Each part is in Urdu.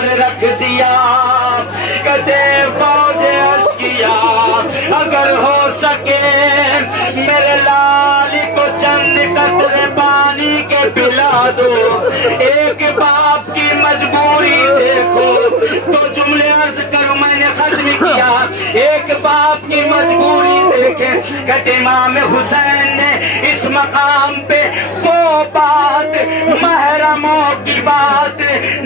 پر رکھ دیا. کہتے فوج اشکیا اگر ہو سکے میرے لال کو چند قطرے پانی کے پلا دو. ایک باپ کی مجبوری دیکھو. تو جملے عرض کروں میں نے ختم کیا. ایک باپ کی مجبوری دیکھے. کہتے امام حسین نے اس مقام پہ وہ بات محرموں کی بات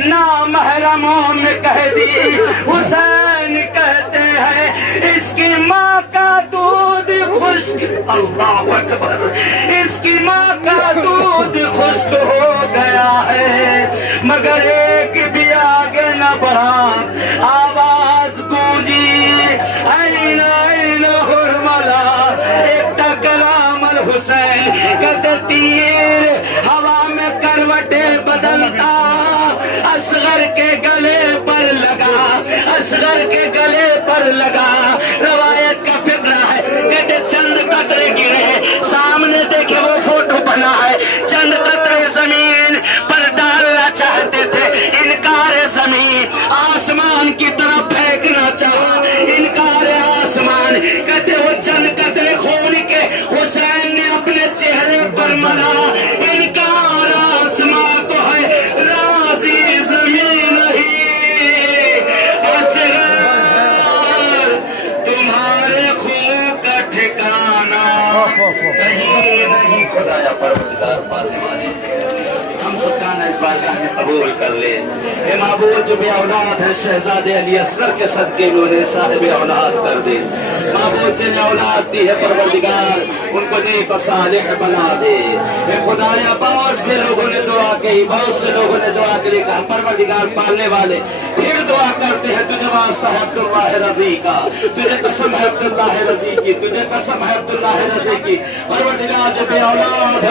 نامحرموں میں کہہ دی. حسین کہتے ہیں اس کی ماں کا دودھ خشک. اللہ اکبر. اس کی ماں کا دودھ خشک ہو گیا ہے مگر ایک بھی آگے نہ بڑھا. آواز گونجی این این حرملا. ایک کلام الحسین کہتے تیر ہوا میں کروٹیں بدلتا اصغر کے گلے پر لگا. اصغر کے گلے پر لگا. روایت کا فقرہ ہے. کہتے چند قطرے گرے سامنے دیکھے وہ فوٹو بنا ہے. چند قطرے زمین پر ڈالنا چاہتے تھے. انکار زمین آسمان کی طرف پھینکنا چاہا. انکار آسمان. کہتے وہ چند قطرے خون کے حسین نے اپنے چہرے پر منا. انکار آسمان تو ہے راضی زمین ہی. اصغر تمہارے خون کا ٹھکانا کہیں نہیں. خدایا پروردگار پالنے والے ہم سب کا نا اس بارگاہ میں قبول کر لے. اے معبود جو بے اولاد ہے شہزادے علی اصغر کے صدقے انہوں نے صاحب اولاد کر دے. معبود جنہیں اولاد دی ہے پروردگار ان کو نیک و صالح بنا دے. اے خدایا بہت سے لوگوں نے دعا کی. بہت سے لوگوں نے دعا کے لیے کہا پروردگار پالنے والے پھر دعا کرتے ہیں تجھے واسطہ ہے عبداللہ رضی کا. تجھے قسم ہے عبداللہ رضی کی. تجھے قسم ہے عبداللہ رضی کی. پروردگار جو بے اولاد ہے